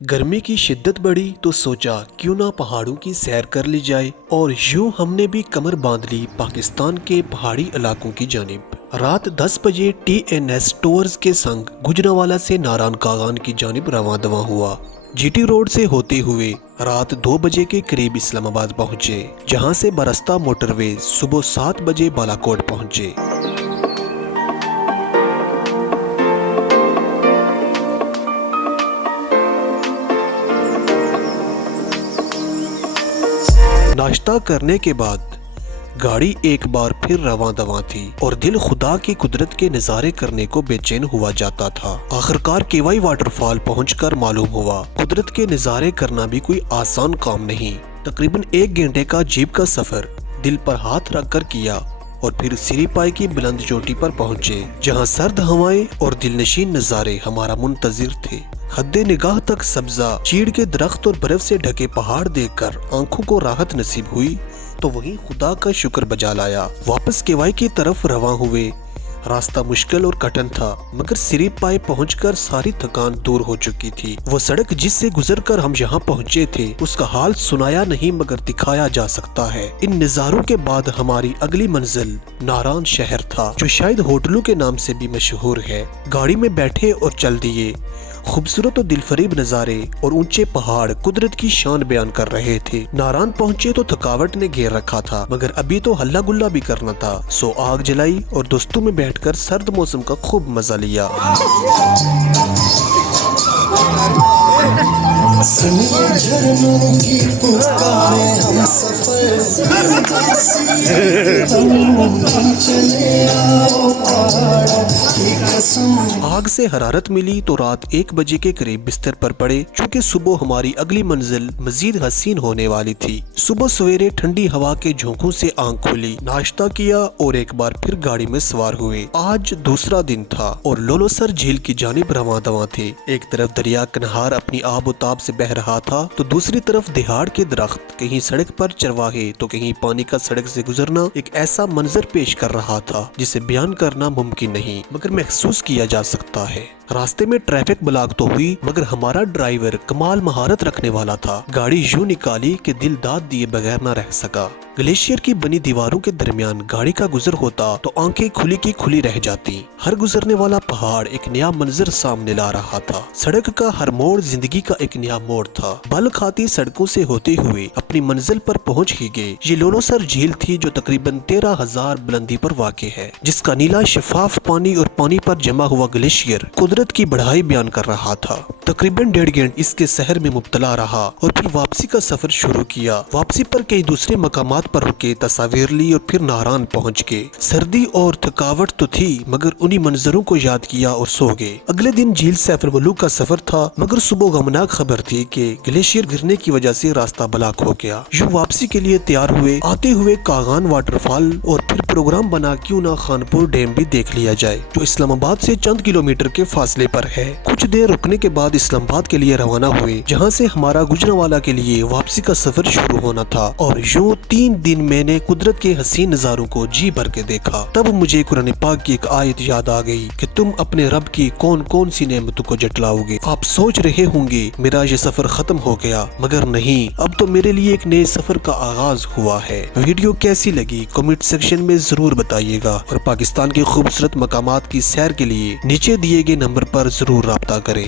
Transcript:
گرمی کی شدت بڑھی تو سوچا کیوں نہ پہاڑوں کی سیر کر لی جائے، اور یوں ہم نے بھی کمر باندھ لی پاکستان کے پہاڑی علاقوں کی جانب۔ رات 10 بجے TNS ٹورز کے سنگ گجرانوالہ سے ناران کاغان کی جانب رواں دواں ہوا۔ GT روڈ سے ہوتے ہوئے رات 2 بجے کے قریب اسلام آباد پہنچے، جہاں سے برستہ موٹر وے صبح 7 بجے بالاکوٹ پہنچے۔ ناشتہ کرنے کے بعد گاڑی ایک بار پھر رواں دواں تھی اور دل خدا کی قدرت کے نظارے کرنے کو بے چین ہوا جاتا تھا۔ آخرکار کیوائی واٹر فال پہنچ کر معلوم ہوا قدرت کے نظارے کرنا بھی کوئی آسان کام نہیں۔ تقریباً 1 گھنٹے کا جیپ کا سفر دل پر ہاتھ رکھ کر کیا اور پھر سری پائی کی بلند چوٹی پر پہنچے، جہاں سرد ہوائیں اور دلنشین نظارے ہمارا منتظر تھے۔ حد نگاہ تک سبزہ چیڑ کے درخت اور برف سے ڈھکے پہاڑ دیکھ کر آنکھوں کو راحت نصیب ہوئی تو وہیں خدا کا شکر بجا لایا۔ واپس کیوائی کی طرف رواں ہوئے۔ راستہ مشکل اور کٹن تھا، مگر سری پائی پہنچ کر ساری تھکان دور ہو چکی تھی۔ وہ سڑک جس سے گزر کر ہم یہاں پہنچے تھے، اس کا حال سنایا نہیں مگر دکھایا جا سکتا ہے۔ ان نظاروں کے بعد ہماری اگلی منزل ناران شہر تھا، جو شاید ہوٹلوں کے نام سے بھی مشہور ہے۔ گاڑی میں بیٹھے اور چل دیے۔ خوبصورت و دلفریب نظارے اور اونچے پہاڑ قدرت کی شان بیان کر رہے تھے۔ ناران پہنچے تو تھکاوٹ نے گھیر رکھا تھا، مگر ابھی تو ہلہ گلہ بھی کرنا تھا، سو آگ جلائی اور دوستوں میں بیٹھ کر سرد موسم کا خوب مزہ لیا۔ آگ سے حرارت ملی تو رات 1 بجے کے قریب بستر پر پڑے، چونکہ صبح ہماری اگلی منزل مزید حسین ہونے والی تھی۔ صبح سویرے ٹھنڈی ہوا کے جھونکوں سے آنکھ کھلی، ناشتہ کیا اور ایک بار پھر گاڑی میں سوار ہوئے۔ آج دوسرا دن تھا اور لولوسر جھیل کی جانب رواں دواں تھے۔ ایک طرف دریا کنہار اپنی آب و تاب سے بہہ رہا تھا تو دوسری طرف دہاڑ کے درخت، کہیں سڑک پر چرواہے تو کہیں پانی کا سڑک سے گزرنا ایک ایسا منظر پیش کر رہا تھا جسے بیان کرنا ممکن نہیں مگر محسوس کیا جا سکتا ہے۔ راستے میں ٹریفک بلاک تو ہوئی، مگر ہمارا ڈرائیور کمال مہارت رکھنے والا تھا۔ گاڑی یوں نکالی کہ دل داد دیے بغیر نہ رہ سکا۔ گلیشیئر کی بنی دیواروں کے درمیان گاڑی کا گزر ہوتا تو آنکھیں کھلی کی کھلی رہ جاتی۔ ہر گزرنے والا پہاڑ ایک نیا منظر سامنے لا رہا تھا۔ سڑک کا ہر موڑ زندگی کا ایک نیا موڑ تھا۔ بل کھاتی سڑکوں سے ہوتے ہوئے اپنی منزل پر پہنچ ہی گئے۔ یہ لولوسر جھیل تھی جو تقریباً 13,000 بلندی پر واقع ہے، جس کا نیلا شفاف پانی اور پانی پر جمع ہوا گلیشیئر قدرت کی بڑھائی بیان کر رہا تھا۔ تقریباً 1.5 گھنٹے اس کے سحر میں مبتلا رہا اور پھر واپسی کا سفر شروع کیا۔ واپسی پر کئی دوسرے مقامات پر رکے، تصاویر لی اور پھر ناران پہنچ گئے۔ سردی اور تھکاوٹ تو تھی، مگر انہی منظروں کو یاد کیا اور سو گئے۔ اگلے دن جھیل سیف الملوک کا سفر تھا، مگر صبح غمناک خبر تھی کہ گلیشیئر گرنے کی وجہ سے راستہ بلاک ہو گیا۔ یوں واپسی کے لیے تیار ہوئے، آتے ہوئے کاغان واٹر فال اور پھر پروگرام بنا کیوں نہ خانپور ڈیم بھی دیکھ لیا جائے، جو اسلام آباد سے چند کلومیٹر کے فاصلے پر ہے۔ کچھ دیر رکنے کے بعد اسلام آباد کے لیے روانہ ہوئے، جہاں سے ہمارا گجرانوالہ کے لیے واپسی کا سفر شروع ہونا تھا۔ اور یوں 3 دن میں نے قدرت کے حسین نظاروں کو جی بھر کے دیکھا۔ تب مجھے قرآن پاک کی ایک آیت یاد آ گئی کہ تم اپنے رب کی کون کون سی نعمتوں کو جٹلاؤ گے۔ آپ سوچ رہے ہوں گے میرا یہ سفر ختم ہو گیا، مگر نہیں، اب تو میرے لیے ایک نئے سفر کا آغاز ہوا ہے۔ ویڈیو کیسی لگی کمنٹ سیکشن میں ضرور بتائیے گا، اور پاکستان کے خوبصورت مقامات کی سیر کے لیے نیچے دیے گئے نمبر پر ضرور رابطہ کریں۔